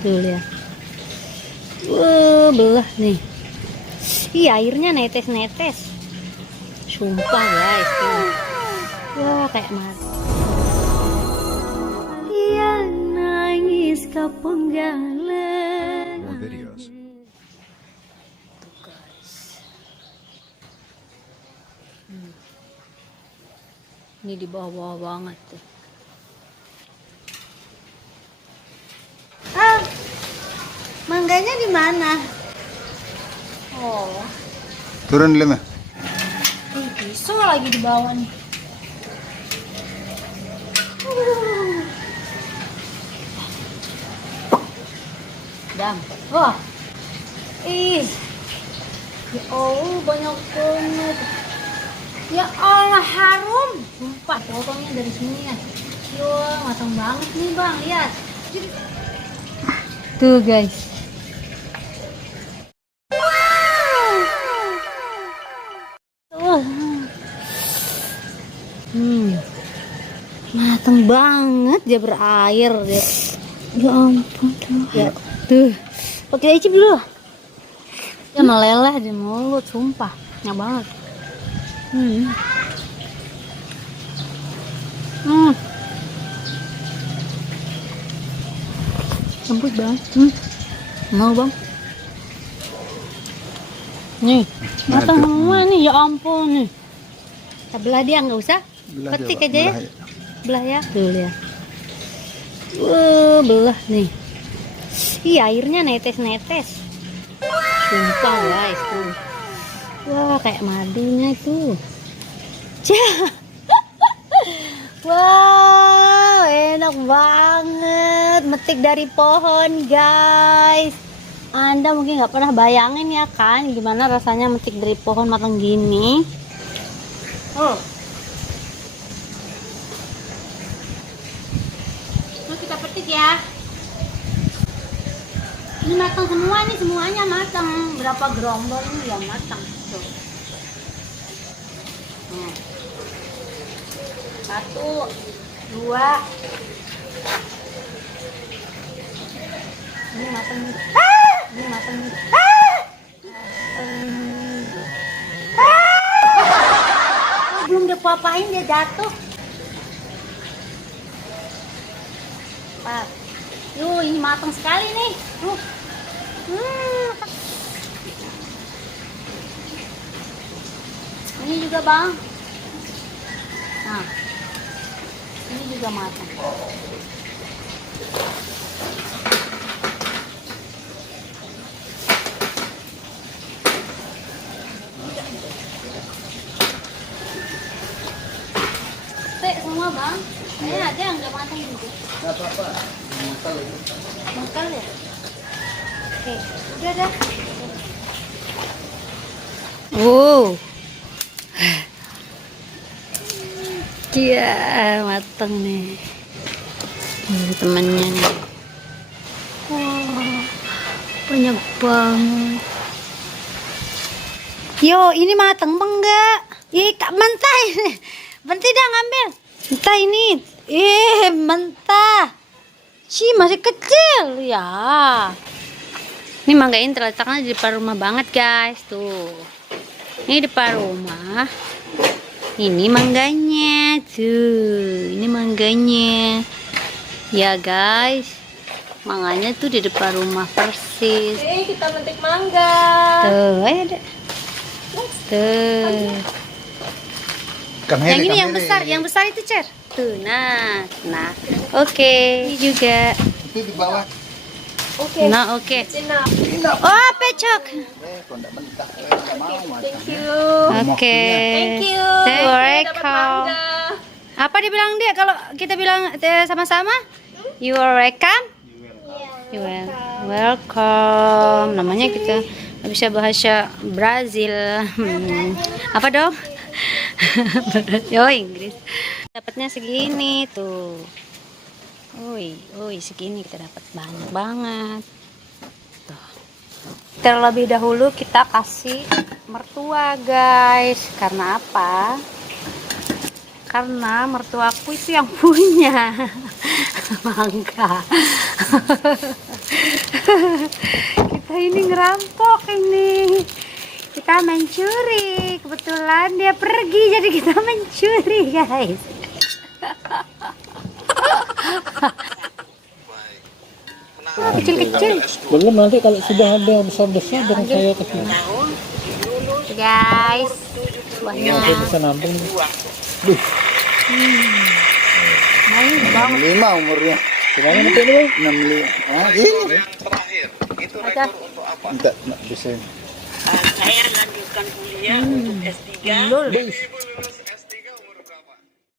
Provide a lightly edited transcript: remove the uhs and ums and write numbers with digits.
Tuh lihat. Belah nih. Ih, airnya netes-netes. Sumpah guys. Tuh. Wah, kayak mati. Yang nangis kepenggalan. More videos. Tuh guys. Ini di bawah-bawah banget tuh. Ah, mangganya di mana? Oh, Turun dulu mah. pisau lagi di bawah nih. Dam. Wah. Ih. Ya Allah, banyak banget. Ya Allah, harum. Sumpah, potongnya dari sini ya. Yo, matang banget nih, Bang. Lihat. Tuh, guys. Wow. Matang banget dia berair dia. Ya ampun tuh. Ya, tuh. Pakai icip dulu. Ya meleleh di mulut, sumpah. Enak banget. Lembut banget. Mau bang? Nih, matang semua nih. Ya ampun nih. Kita belah dia nggak usah. Petik aja ya. Belah ya. Tuh lihat. Belah nih. Ih, airnya netes-netes. Sumpah guys tuh. Wah, kayak madunya itu. Wow, enak banget metik dari pohon guys. Anda mungkin nggak pernah bayangin ya kan gimana rasanya metik dari pohon matang gini. Nah, kita petik ya. Ini matang semua nih, semuanya matang. Berapa gerombol ini yang matang tuh. Satu, dua. Ini matang nih. Ini matang nih. Belum diapa-apain dia jatuh. Pak. Yuh, ini matang sekali nih. Ini juga bang. Nah, ini juga matang. Semua bang. Ini ada yang nggak matang juga. Nggak apa-apa. Mangkal ya? Oke, udah dah. Iya, matang nih. Ini temannya nih. Wah, banyak banget. Yo, ini matang apa enggak? Ih, kak mentah ini. Berhenti dah ngambil. Mentah ini. Mentah. Masih kecil ya. Ini mangga ini terletaknya di depan rumah banget guys. Tuh. Ini depan rumah. Ini mangganya. Tuh. Ini mangganya. Ya guys. Mangganya tuh di depan rumah persis. Kita metik mangga. Tuh, ada. Tuh. Yang ini yang besar itu Cer. Tuh, nah. Oke. Ini juga. Itu di bawah. Oke. Nah, oke. Oh, pecok. Thank you. Oke. Thank you. Welcome. Apa dibilang dia kalau kita bilang sama-sama? You are welcome. You are welcome. Namanya kita nggak bisa bahasa Brazil. Apa dong? Inggris. Dapatnya segini tuh. Segini kita dapat banyak banget. Tuh. Terlebih dahulu kita kasih mertua guys. Karena apa? Karena mertuaku itu yang punya mangga. Kita ini ngerampok ini. Kita mencuri. Kebetulan dia pergi jadi kita mencuri, guys. Kecil-kecil. Belum, nanti kalau sudah ada besar-besar baru saya kasih. Guys, buahnya. Saya bisa nampung. Duh, Main bang. 65 umurnya. gimana nanti ini, Bang? 65. Ah, ini. Ada. Enggak, enggak bisa. Saya lanjutkan kuliah untuk S3.